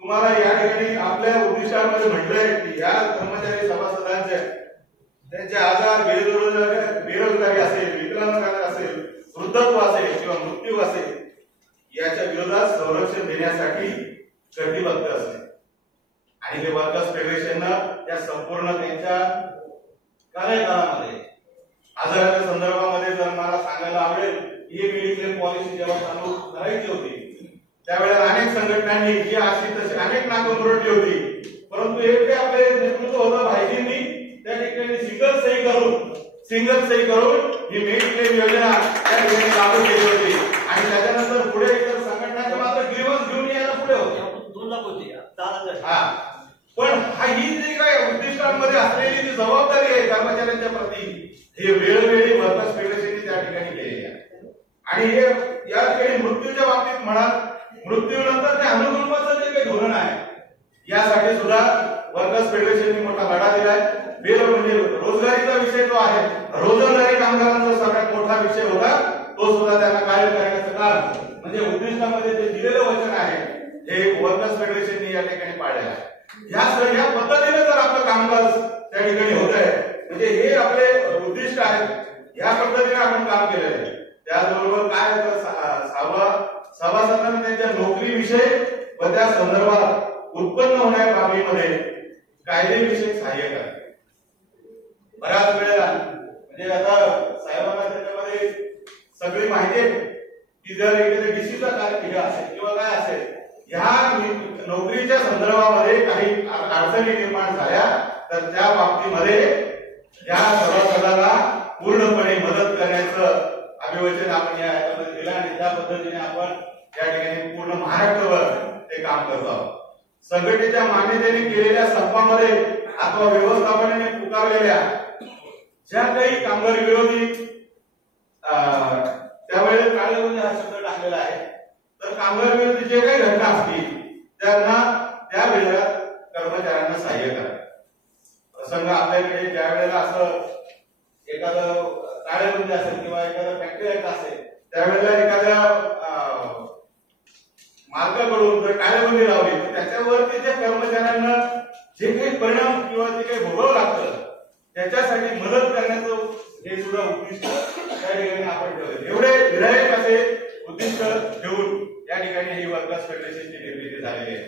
तुम्हाला या ठिकाणी आपल्या उद्दिष्टामध्ये म्हटलंय की या कर्मचारी सभासदांचे त्यांचे आजार, बेरोजगारी असेल, विकलांग असेल, वृद्धत्व असेल किंवा मृत्यू असेल याच्या विरोधात संरक्षण देण्यासाठी कटिबद्ध असते. आणि हे वर्कर्स फेडरेशननं या संपूर्ण त्यांच्या कार्यकाळामध्ये आजाराच्या संदर्भामध्ये जर मला सांगायला आवडेल, ही मेडिक्लेम पॉलिसी जेव्हा चालू करायची होती त्यावेळेला अनेक संघटनांनी जी अशी तशी अनेक नाकं मुरडली होती, परंतु एकटे आपले नेतृत्व होतं भाईजींनी त्या ठिकाणी सिंगल सही करून ही मेडिक्लेम योजना त्या ठिकाणी लागू केली होती. आणि त्याच्यानंतर पुढे इतर संघटनांच्या मात्र ग्रीव्हन्स घेऊन यायला पुढे होते. 2 लाख होती, 10 लाख. हा, पण ही जी काय उद्दिष्टांमध्ये असलेली जी जबाबदारी आहे कर्मचाऱ्यांच्या प्रती, हे वेळोवेळी वर्कर्स फेडरेशनने त्या ठिकाणी केलेली आहे. आणि हे या ठिकाणी मृत्यूच्या बाबतीत म्हणा, मृत्यूनंतर ते अनुकंपाचं जे काही धोरण आहे यासाठी सुद्धा वर्कर्स फेडरेशनने मोठा लढा दिलाय. म्हणजे रोजगारीचा विषय जो आहे, रोजंदारी कामगारांचा सगळ्यात मोठा विषय होता, तो सुद्धा त्यांना कायम करण्याचं काम म्हणजे उद्दिष्टामध्ये जे दिलेलं वचन आहे हे वर्कर्स फेडरेशनने या ठिकाणी पाळलेलं आहे. या पद्धतीने जर आपलं कामकाज त्या ठिकाणी होत आहे म्हणजे हे आपले उद्दिष्ट आहेत, या पद्धतीने आपण काम केलेलं आहे. त्याचबरोबर काय सभासदांना त्यांच्या नोकरीविषयी व त्या संदर्भात उत्पन्न होणाऱ्या बाबीमध्ये कायदेविषयक सहाय्य करते. बऱ्याच वेळेला म्हणजे आता साहेबांना त्याच्यामध्ये सगळी माहिती आहे की जर एखाद्या डीसीचा काय असेल किंवा काय असेल, ह्या नोकरीच्या संदर्भामध्ये काही अडचणी निर्माण झाल्या तर त्या बाबतीमध्ये या सभासदाला पूर्णपणे मदत करण्याचं अभिवचन आपण या याच्यामध्ये दिलं आणि त्या पद्धतीने आपण या ठिकाणी पूर्ण महाराष्ट्रभर ते काम करतो आहोत. संघटनेच्या मान्यतेने केलेल्या संपामध्ये अथवा व्यवस्थापनाने पुकारलेल्या ज्या काही कामगार विरोधी त्यावेळेस काळेबंदी हा शब्द टाकलेला आहे, तर कामगार विरोधी जे काही घटना असतील त्यांना त्यावेळेला कर्मचाऱ्यांना सहाय्य करा. प्रसंग आपल्याकडे ज्या वेळेला असं एखादं काळेबंदी असेल किंवा एखादा फॅक्टरी ऍक्ट असेल त्यावेळेला एखाद्या मालकाकडून जर काळेबंदी लावली तर त्याच्यावरती जे कर्मचाऱ्यांना जे काही परिणाम किंवा जे काही भोगावं लागतं त्याच्यासाठी मदत करण्याचं हे सुद्धा उद्दिष्ट त्या ठिकाणी आपण ठेवलं. एवढे विधायक असे उद्दिष्ट ठेवून या ठिकाणी ही वर्कर्स फेडरेशनची निर्मिती झालेली आहे.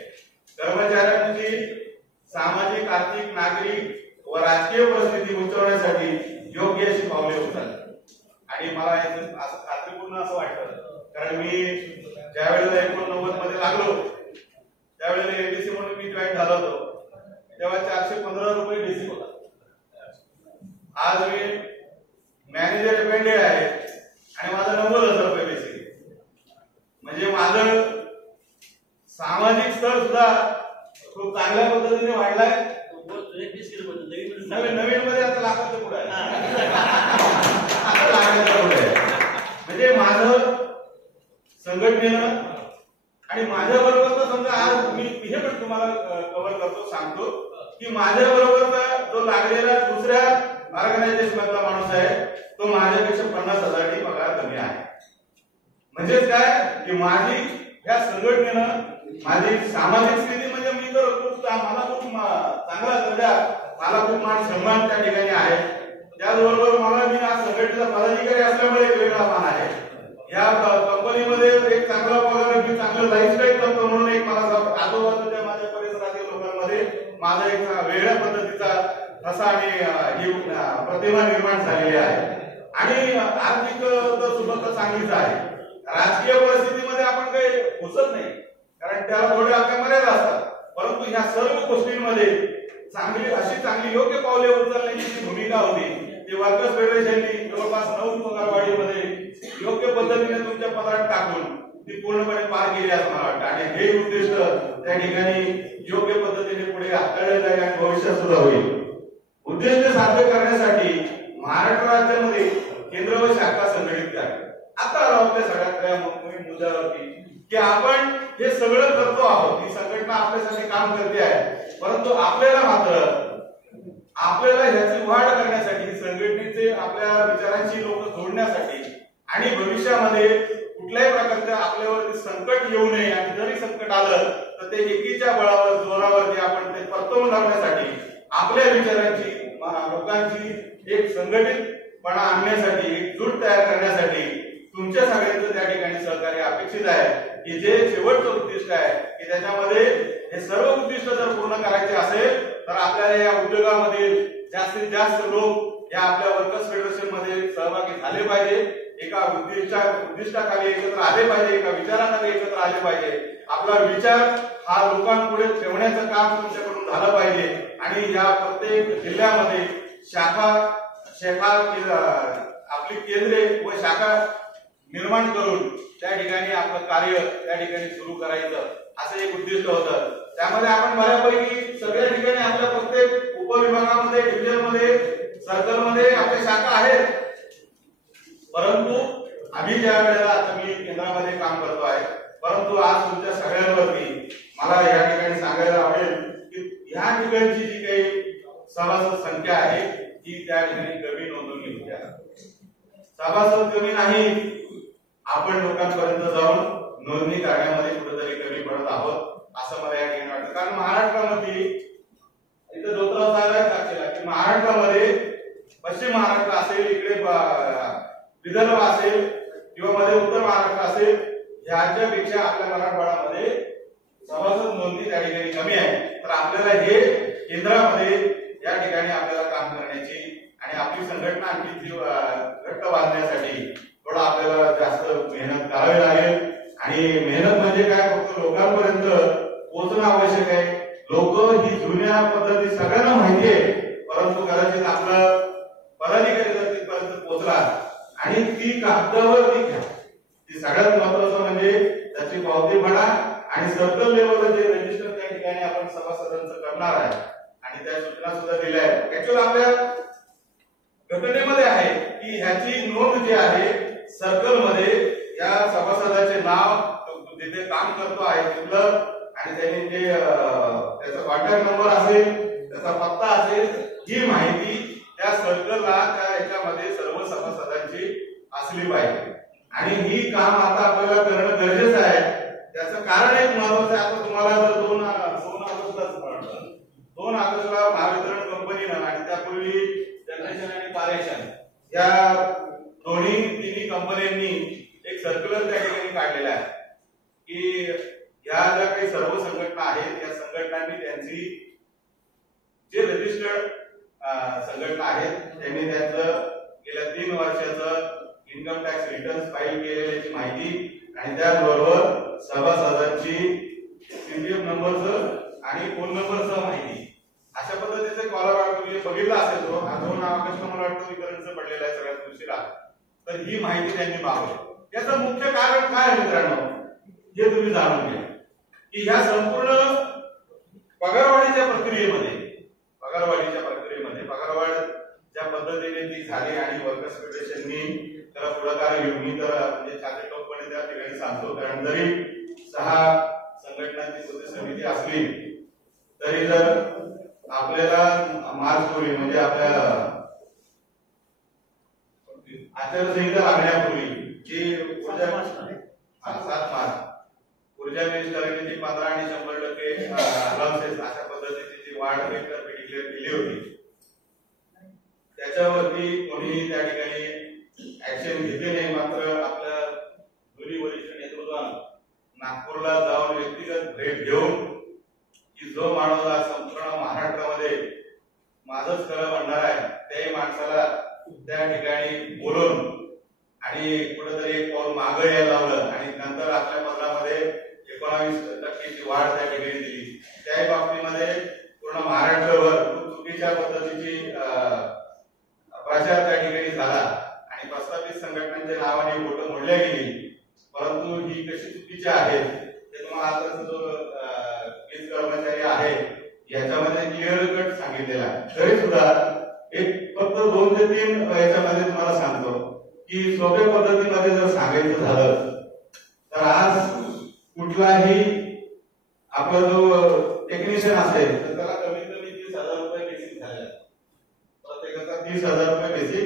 कर्मचाऱ्यांची सामाजिक, आर्थिक, नागरिक व राजकीय परिस्थिती उंचवण्यासाठी योग्य अशी पावले उचलली. आणि मला याचं असं खात्रीपूर्ण असं वाटतं, कारण मी ज्या वेळेला 89 मध्ये लागलो त्यावेळेला एडीसी म्हणून मी जॉईन झालो होतो, तेव्हा 415 रुपये बेसिक होता. आज मी मॅनेजर अपेंडेड आहे आणि माझं 90,000 रुपये बेसिक. म्हणजे माझं सामाजिक स्तर सुद्धा खूप चांगल्या पद्धतीने वाढलाय. नवीन मध्ये आता लाखाच्या पुढे आहे, आता लाखाच्या पुढे आहे. म्हणजे माझं संघटनेनं आणि माझ्या बरोबरचा समजा आज मी हे पण तुम्हाला कव्हर करतो सांगतो की माझ्या बरोबरचा जो लागलेला दुसऱ्या ऑर्गनायझेशन मधला माणूस आहे तो माझ्यापेक्षा 50,000 पगार कमी आहे. म्हणजेच काय की माझी या संघटनेनं माझी सामाजिक स्थिती म्हणजे मी तर खूप मला खूप चांगला दर्जा, मला खूप मान सन्मान त्या ठिकाणी आहे. त्याचबरोबर मला मी आज संघटनेचा पदाधिकारी असल्यामुळे एक वेगळा मान आहे. या कंपनीमध्ये एक चांगला पगार, मी चांगलं लाईफस्टाईल करतो म्हणून एक मला आजूबाजूच्या माझ्या परिसरातील लोकांमध्ये माझा एक वेगळ्या पद्धतीचा ठसा आणि ही प्रतिमा निर्माण झालेली आहे. आणि आर्थिक सुबत्ता चांगलीच आहे. राजकीय परिस्थितीमध्ये आपण काही घुसत नाही, कारण त्याला थोड्या आपल्या मर्यादा असतात, परंतु ह्या सर्व गोष्टींमध्ये चांगली योग्य पावले उचलण्याची जी भूमिका होती ती वर्कर्स फेडरेशननी जवळपास 9 पगारवाढीमध्ये योग्य पद्धतीने तुमच्या पदात टाकून ती पूर्णपणे पार केली असं मला वाटतं. आणि हे उद्दिष्ट त्या ठिकाणी योग्य पद्धतीने पुढे हाताळलं जाईल आणि भविष्यात सुद्धा होईल. उद्दिष्ट साध्य करण्यासाठी महाराष्ट्र राज्यामध्ये केंद्र व शाखा संघटित करा. आता आपल्या सगळ्या मुद्द्यावरती की आपण हे सगळं करतो आहोत, ही संघटना आपल्यासाठी काम करते आहे, आपल्याला ह्याची वाढ करण्यासाठी, संघटनेचे आपल्या विचारांशी लोक जोडण्यासाठी आणि भविष्यामध्ये कुठल्याही प्रकारच्या आपल्यावरती संकट येऊ नये, आणि जरी संकट आलं तर ते एकीच्या बळावर, जोरावरती आपण ते परतवून लावण्यासाठी, आपल्या विचारांची, लोकांची एक संघटितपणा आणण्यासाठी, एकजूट तयार करण्यासाठी तुमच्या सगळ्यांचं त्या ठिकाणी सहकार्य अपेक्षित आहे. की जे शेवटचं उद्दिष्ट आहे की त्याच्यामध्ये हे सर्व उद्दिष्ट जर पूर्ण करायचे असेल तर आपल्याला या उद्योगामध्ये जास्तीत जास्त लोक या आपल्या वर्कर्स फेडरेशन मध्ये सहभागी झाले पाहिजे, एका उद्दिष्टाखाली एकत्र आले पाहिजे, एका विचाराखाली एकत्र आले पाहिजे. आपला विचार हा लोकांपुढे ठेवण्याचं काम तुमच्याकडून झालं पाहिजे आणि या प्रत्येक जिल्ह्यामध्ये शाखा आपली केंद्रे व शाखा निर्माण करून त्या ठिकाणी आपलं कार्य त्या ठिकाणी सुरू करायचं असं एक उद्दिष्ट होतं. त्यामध्ये आपण बऱ्यापैकी सगळ्या ठिकाणी आपल्या प्रत्येक उपविभागामध्ये, डिव्हिजनमध्ये, सर्कलमध्ये आपल्या शाखा आहेत. परंतु आम्ही ज्या वेळेला आता मी केंद्रामध्ये काम करतो आहे, परंतु आज तुमच्या सगळ्यांवरती मला या ठिकाणी सांगायला आवडेल की या ठिकाणची जी काही सभासद संख्या आहे ती त्या ठिकाणी कमी नोंदवली होत्या. सभासद कमी नाही, आपण लोकांपर्यंत जाऊन नोंदणी करण्यामध्ये कुठेतरी कमी पडत आहोत असं मला या ठिकाणी वाटतं. कारण महाराष्ट्रामध्ये इथं धोत्राव साहेब सांगितलं की महाराष्ट्रामध्ये पश्चिम महाराष्ट्र असेल, इकडे विदर्भ असेल किंवा मध्ये उत्तर महाराष्ट्र असेल, ह्याच्यापेक्षा आपल्या मराठवाड्यामध्ये सभासद नोंदणी त्या ठिकाणी कमी आहे. तर आपल्याला हे केंद्रामध्ये या ठिकाणी आपल्याला काम करण्याची आणि आपली संघटना आणखी घट्ट बांधण्यासाठी थोडं आपल्याला जास्त मेहनत करावी लागेल. आणि मेहनत म्हणजे काय, फक्त लोकांपर्यंत पोहोचणं आवश्यक आहे. लोक ही जुन्या पद्धती सगळ्यांना माहिती आहे, परंतु कदाचित आपलं पदाधिकारी जर तिथपर्यंत पोहोचला आणि ती कागदावर ती सगळ्यात महत्वाचं म्हणजे त्याची पावतीपणा आणि सर्कल लेवलला जे रजिस्टर त्या ठिकाणी आपण सभासदांचं करणार आहे आणि त्या सूचना सुद्धा दिल्या आहेत. ऍक्च्युअली आपल्या घटनेमध्ये आहे की ह्याची नोंद जी आहे सर्कल मध्ये या सभासदाचे नाव, जिथे काम करतो आहे तिथलं, आणि त्यांनी जे त्याचा कॉन्टॅक्ट नंबर असेल, त्याचा पत्ता असेल, ही माहिती त्या सर्कलला त्या याच्यामध्ये सर्व सभासदांची असली पाहिजे. आणि ही काम आता आपल्याला करणं गरजेचं आहे. त्याचं कारण एक महत्वाचं आहे. आता तुम्हाला जर 2 ऑगस्टला महावितरण कंपनीनं आणि त्यापूर्वी जनरेशन आणि पारेषण या तिन्ही कंपन्यांनी एक सर्क्युलर त्या ठिकाणी काढलेला आहे की या ज्या काही सर्व संघटना आहेत या संघटनांनी त्यांची जे रजिस्टर्ड संघटना आहेत त्यांनी त्यांचं गेल्या 3 वर्षाचं इन्कम टॅक्स रिटर्न्स फाईल केलेल्याची माहिती आणि त्याबरोबर सभासदांची सीपीएफ नंबरचं आणि फोन नंबरचं माहिती अशा पद्धतीचे कॉलर तुम्ही बघितला असेल. 2 ऑगस्ट मला वाटतं वितरणचं पडलेलं आहे सगळ्यात उशिरा. तर ही माहिती त्यांनी मागवली. याचं मुख्य कारण काय आहे मित्रांनो, हे तुम्ही जाणून घ्या की ह्या संपूर्ण पगारवाढीच्या प्रक्रियेमध्ये पगारवाढ ज्या पद्धतीने ती झाली आणि वर्कर्स फेडरेशननी त्याला पुढाकार घेऊन मी तर म्हणजे छाती टोकपणे त्या ठिकाणी सांगतो. कारण जरी 6 संघटनांची सदस्य समिती असली तरी जर आपल्याला मार्चपूर्वी म्हणजे आपल्या आचारसंहिता लागण्यापूर्वी जी 7 मार्च ऊर्जा मिनिस्टरांनी जी 15 आणि 100% अलाउन्सेस अशा पद्धतीची जी वाढ डिक्लेअर केली होती त्याच्यावरती कोणीही त्या ठिकाणी ऍक्शन घेतली नाही. मात्र आपल्या दोन्ही वरिष्ठ नेतृत्वानं नागपूरला जाऊन व्यक्तिगत भेट घेऊन की जो माणूस संपूर्ण महाराष्ट्रामध्ये माझंच खरं म्हणणार आहे त्याही माणसाला त्या ठिकाणी बोलून आणि कुठेतरी एक पाऊल मागे यायला लावलं आणि नंतर आपल्या पत्रामध्ये 19% वाढ त्या ठिकाणी दिली. त्याही बाबतीमध्ये पूर्ण महाराष्ट्रावर खूप चुकीच्या पद्धतीची प्रचार त्या ठिकाणी झाला आणि प्रस्थापित संघटनांच्या नावाने बोटं मोडल्या गेली. परंतु ही कशी चुकीची आहेत ते तुम्हाला आता जो वीज कर्मचारी आहे याच्यामध्ये क्लिअर कट सांगितलेला आहे. तरी सुद्धा एक फक्त 2 ते 3 याच्यामध्ये तुम्हाला सांगतो की सोप्या पद्धतीमध्ये जर सांगायचं झालं तर आज कुठलाही आपला जो टेक्निशियन असेल तर त्याला कमीत कमी 30,000 रुपये बेसिक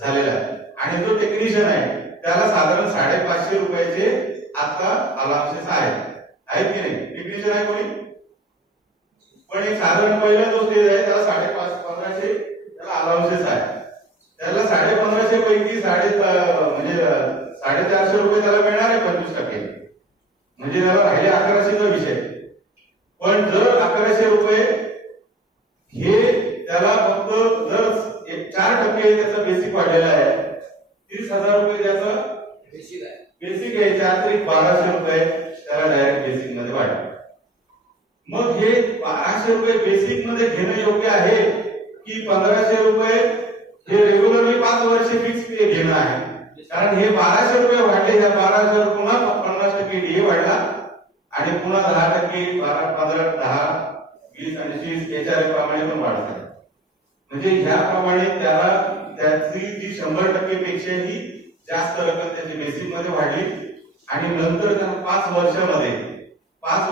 झालेला आहे. आणि जो टेक्निशियन आहे त्याला साधारण 550 रुपयाचे आता अलाउन्सेस आहेत की नाही? टेक्निशियन आहे कोणी? पण एक साधारण पहिला जो स्टेज आहे त्याला 1550 त्याला अलाउन्सेस आहे. त्याला 1550 पैकी म्हणजे 450 रुपये त्याला मिळणार आहे 25%. म्हणजे त्याला राहिले 1100चा विषय. पण जर 1100 रुपये हे त्याला फक्त जर 4% त्याचा बेसिक वाढलेला आहे, 30,000 रुपये त्याचं बेसिक आहे. बेसिक आहे, 1200 रुपये त्याला डायरेक्ट बेसिक मध्ये वाढले. मग हे 1200 रुपये बेसिक मध्ये घेणं योग्य आहे की 1500 रुपये हे रेग्युलरली 5 वर्ष फिक्स पे घेणं आहे? कारण हे 1200 रुपये वाढले, ह्या 1200 पुन्हा 50% डीए वाढला आणि पुन्हा 10%, 15, 10, 20 आणि 30 याच्या प्रमाणे पण वाढत. म्हणजे ह्याप्रमाणे त्याला त्याची जी 100% पेक्षाही जास्त रक्कम त्याची बेसिक मध्ये वाढली. आणि नंतर त्याला 5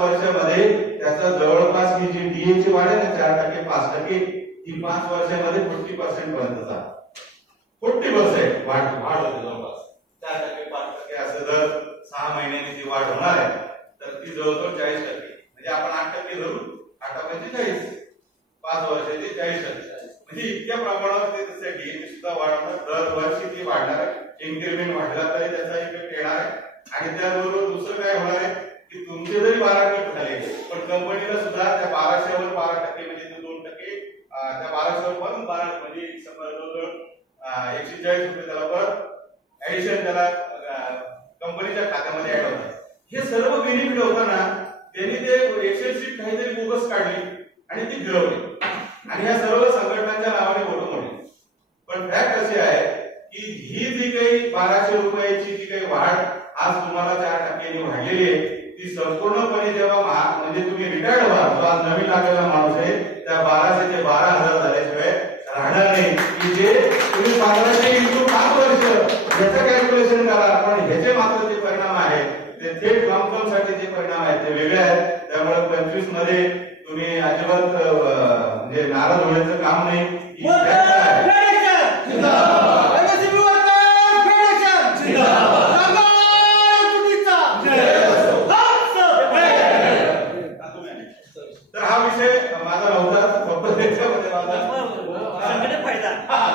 वर्षामध्ये त्याचा जवळपास ही जी डीए ची वाढ आहे ना 4%, 5%, ही 5 वर्षामध्ये 40% पर्यंत जा 40% वाढ होते. जवळपास 4%, 5% असं जर 6 महिन्यांनी जी वाढ होणार आहे तर ती जवळजवळ 40%. म्हणजे आपण 8% धरू, 8×45, 5 वर्षाचे 40%. म्हणजे इतक्या प्रमाणावर ते तसे डीए सुद्धा वाढवणार, दरवर्षी ती वाढणार आहे. इन्क्रिमेंट वाढला तरी त्याचा इफेक्ट येणार आहे. आणि त्याबरोबर दुसरं काय होणार आहे की तुमचे जरी 12% झाले पण कंपनीला सुद्धा त्या 1200 वर 12% म्हणजे 2% त्या 1200 वर पण 12 म्हणजे जवळजवळ 140 रुपये त्याला परत ऍडिशन त्याला कंपनीच्या खात्यामध्ये ऍड होतात. हे सर्व बेनिफिट होताना त्यांनी ते एक्सेल शीट काहीतरी बोगस काढली आणि ती फिरवली आणि या सर्व संघटनांच्या नावाने फोटो मोडले. पण फॅक्ट असे आहे की ही जी काही 1200 रुपयाची जी काही वाढ आज तुम्हाला 4% वाढलेली आहे ती संपूर्णपणे जेव्हा म्हणजे तुम्ही रिटायर्ड व्हा, जो आज नवीन लागलेला माणूस आहे त्या 1200 ते 12,000 झाल्याशिवाय राहणार नाही. की जे तुम्ही 1500 × 5 वर्ष याचं कॅल्क्युलेशन करा, पण ह्याचे मात्र जे परिणाम आहेत ते थेट लॉंग साठी जे परिणाम आहेत ते वेगळे आहेत. त्यामुळे 25 मध्ये तुम्ही अजिबात म्हणजे नाराज होण्याचं काम नाही. तर हा विषय माझा नव्हता, फक्त त्याच्यामध्ये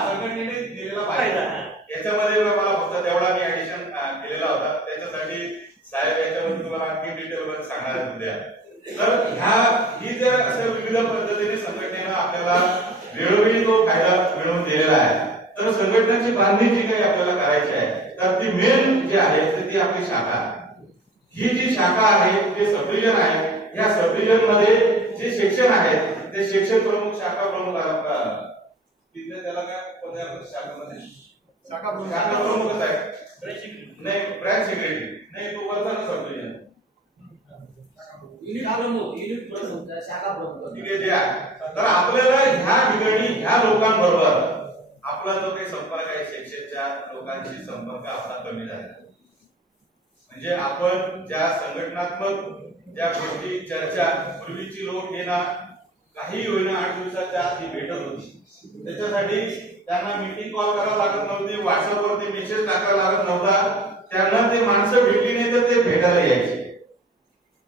संघटनेने दिलेला फायदा याच्यामध्ये मला फक्त तेवढा मी ऍडिशन केलेला होता. त्याच्यासाठी साहेब याच्यामध्ये तुम्हाला आणखी डिटेल मध्ये सांगणार आहेत उद्या. तर ही जर असं विविध पद्धतीने संघटनेनं आपल्याला वेळोवेळी तो फायदा मिळवून दिलेला आहे तर संघटनेची बांधणी जी काही आपल्याला करायची आहे तर ती मेन जी आहे तर ती आपली शाखा. ही जी शाखा आहे ते सब डिव्हिजन आहे. या सब डिव्हिजन मध्ये जे सेक्शन आहेत ते सेक्शन प्रमुख, शाखा प्रमुख तिथे त्याला काय पद आहे आपल्या शाखेमध्ये? शाखा प्रमुखच आहे. नाही, ब्रँच सेक्रेटरी नाही, तो वरचा ना सब डिव्हिजन युनिट प्रमुख, शाखा प्रमुख. ठीक आहे जे आहे. तर आपल्याला ह्या ठिकाणी ह्या लोकांबरोबर आपला जो काही संपर्क आहे सेक्शनच्या लोकांशी संपर्क आपला कमी झाला. म्हणजे आपण ज्या संघटनात्मक ज्या गोष्टी चर्चा पूर्वीची लोक येणार काही होईना 8 दिवसाच्या आत ही भेटत होती. त्याच्यासाठी त्यांना मीटिंग कॉल करावं लागत नव्हती, व्हॉट्सअपवरती मेसेज टाकायला लागत नव्हता. त्यांना ते माणसं भेटली नाही तर ते भेटायला यायचे.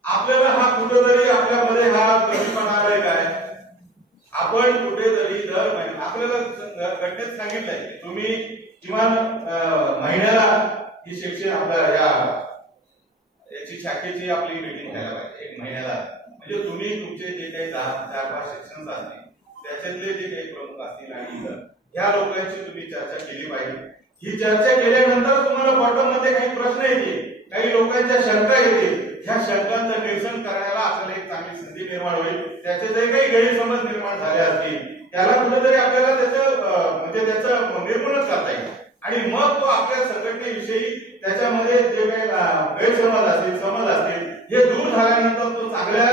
आपल्याला हा कुठेतरी आपल्यामध्ये हा कमीपणा आलाय काय? आपण कुठेतरी दर महिन्याला आपल्याला घटनेत सांगितलंय तुम्ही किमान महिन्याला ही सेक्शन आपल्या याची शाखेची आपली मीटिंग घ्यायला पाहिजे 1 महिन्याला. म्हणजे तुम्ही तुमचे जे काही 4-5 सेक्शन असतील त्याच्यातले जे काही प्रमुख असतील आणि इतर या लोकांची तुम्ही चर्चा केली पाहिजे. ही चर्चा केल्यानंतर तुम्हाला बॉटम मध्ये काही प्रश्न येतील, काही लोकांच्या शंका येतील. ह्या शंकांचं निरसन करण्याला आपल्याला एक चांगली संधी निर्माण होईल. त्याचे जे काही गैरसमज निर्माण झाले असतील त्याला कुठेतरी आपल्याला त्याचं म्हणजे त्याचं निर्मूलन करता येईल. आणि मग तो आपल्या संघटनेविषयी त्याच्यामध्ये जे काही गैरसमज असतील, समज असतील हे दूर झाल्यानंतर तो चांगल्या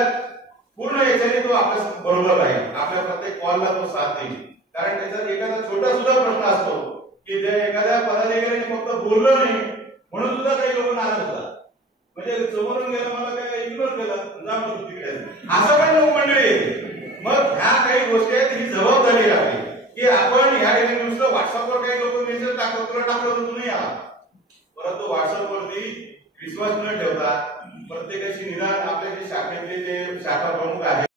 पूर्ण याच्याने तो आपल्या बरोबर राहील. आपल्या प्रत्येक कॉलला तो साथ देईल. कारण त्याच्यात एखादा छोटा सुद्धा प्रश्न असतो की जे एखाद्या पदाधिकाऱ्याने फक्त बोललं नाही म्हणून सुद्धा काही लोक नाराज होतात. म्हणजे समोरून गेलं, मला काय इग्नोर केलं, जा मग तिकडे असं पण लोक मंडळी. मग ह्या काही गोष्टी आहेत ही जबाबदारी आपली की आपण ह्या नुसतं व्हॉट्सअपवर काही लोक मेसेज टाकतात, तुला टाकलं तर तू नाही आला, परंतु व्हॉट्सअपवरती विश्वास न ठेवता प्रत्येकाशी निदान आपल्या जे शाखेतले जे शाखा प्रमुख आहेत